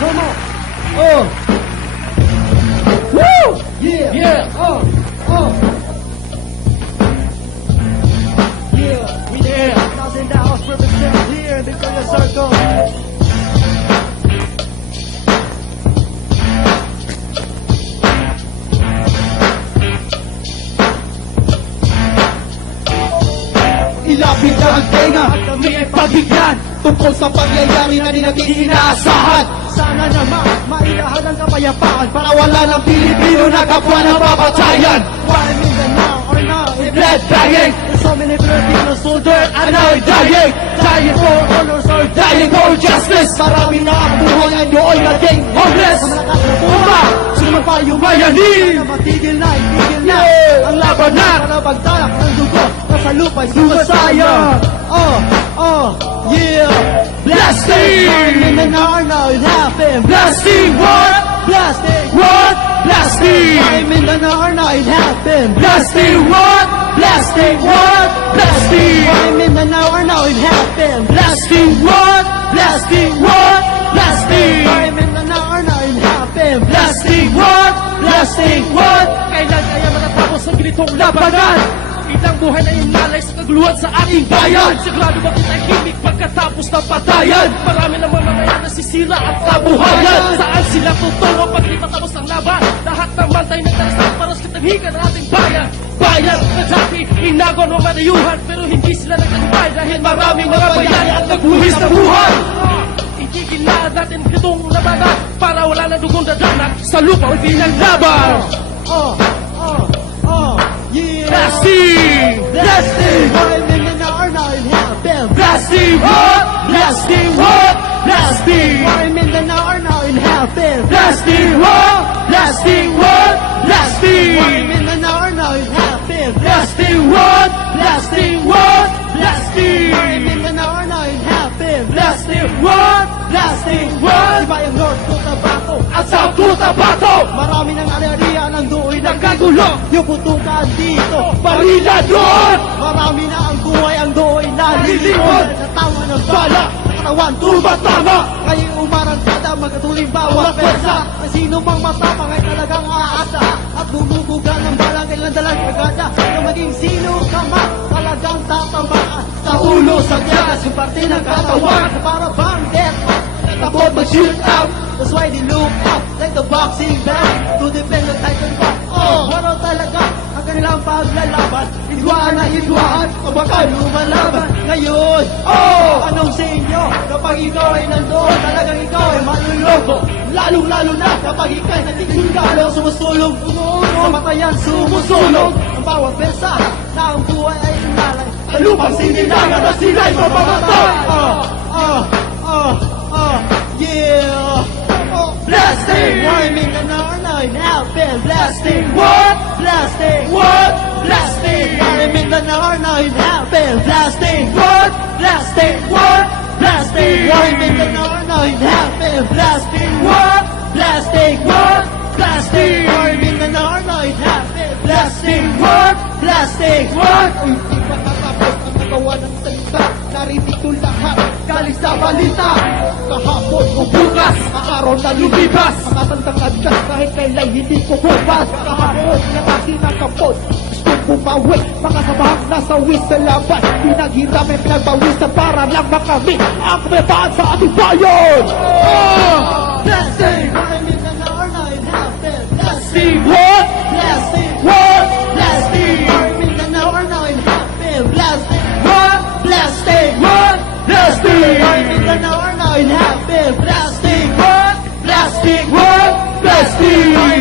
Come on. Woo! Yeah. Yeah. Yeah. We there. Out in the house represent here in the Victoria Circle. Ilapit na ang tenga at kami ay pagbigyan tungkol sa pangyayari na di natin inaasahan. Sana naman mailahan ang kapayapaan Para wala ng Pilipino na kapwa na babatayan. While Mindanao or now in Blood banging, there's so many Filipino soldiers and now dying, dying for honors or dying for justice. Marami na ang buhay ay doon naging homeless. malakas na Uma, sumapayong bayanin, na matigil na, itigil na ang laban na para pagtalak ng dugo na sa lupa'y sumasaya. Yeah. blasting, Mindanao now it happened. blasting, what? Blasting. What? Blasting, Mindanao now it happened. blasting, what? Blasting, what? Blasting, Mindanao now it happened. blasting, what? Blasting, what? Blasting, Mindanao now it happened. blasting, what? Blasting, what? Kailan kaya matatapos ang ganitong labanan? Ilang buhay na inalay sa kaguluhan sa aking bayan. Sigurado ba kita'y himik pagkatapos ng patayan? Marami ng mamamayan na sisira at kabuhayan. Saan sila tutungo pag di matapos ang laban? Lahat naman tayo nagdarasal para sa katangigan ng ating bayan. Bayan na dati inagon o manayuhan, pero hindi sila nagtagumpay dahil maraming mga bayani at nagbuhis na buhay. Itigil na natin itong labanan para wala na dugong dadanak sa lupa o pinaglaban. Yeah. Blasting, blasting, Mindanao now it happened. blasting, what? Blasting, what? Blasting, Mindanao now it happened. blasting, what? Blasting, what? Blasting, Mindanao now it happened. blasting, what? Blasting, what? Blasting, Mindanao now it happened. blasting, what? Blasting, what? Iba yung North Cotabato At South Cotabato, marami ng ari-arian ang do'y nagkagulo, yung putukan dito. barila doon, Marami na ang buhay ang do'y nalilipod. Sa tawa ng bala, sa katawan tumatama, Kayong umarangkada, magkatuloy bawat pesa. Ang sino mang matapang ay talagang aasa. At bumubuga ng balang kailan dalang agada. Na maging sino ka man, talagang tatamaan. Sa ulo, sa tiyagas, yung parte ng katawan. Para bang death match, tapos mag-shoot out. That's why they look up like the boxing band to defend the title back. Wala talaga ang kanilang paglalaban. Hidwaan na hidwaan, o baka lumalaban. Ngayon, anong sa inyo? Kapag ikaw ay nandoon, talagang ikaw ay maluloko. Lalong-lalo na kapag ikaw ay natitigalo, sumusulong, sa matayan, sumusulong. Ang bawat pensa na ang buhay ay inalay. ang lupang sinilangan na sila'y mapamatay. Yeah. Blasting, Why Mindanao now it happened? Blasting. what? Blasting. What? Blasting, Why Mindanao now it happened? Blasting. what? Blasting. What? Blasting, Why Mindanao now it happened? Blasting. what? Blasting. What? Blasting. Why Mindanao now it happened? Blasting. What? Blasting. What? Uy, di pa natapos ang nagawa ng salita. Narinig ko lahat, galing sa balita. Kahapon o bukas, ang araw na lumipas. Mga tandang kahit kailan hindi ko bukas. Kahapon na aking nakapot. Gusto bumawit, mga sabahang nasa wis sa labas. Pinaghirap ay pinagbawisan para lang makamit ang kabayapaan sa ating bayan. Blasting! Why Mindanao now it happened? Blasting! What? Blasting! What? Blasting! Why Mindanao now it happened? Blasting! What? Blasting! What? Blasting, Why Mindanao now it happened? Blasting! what? Blasting! What? Blasting, Why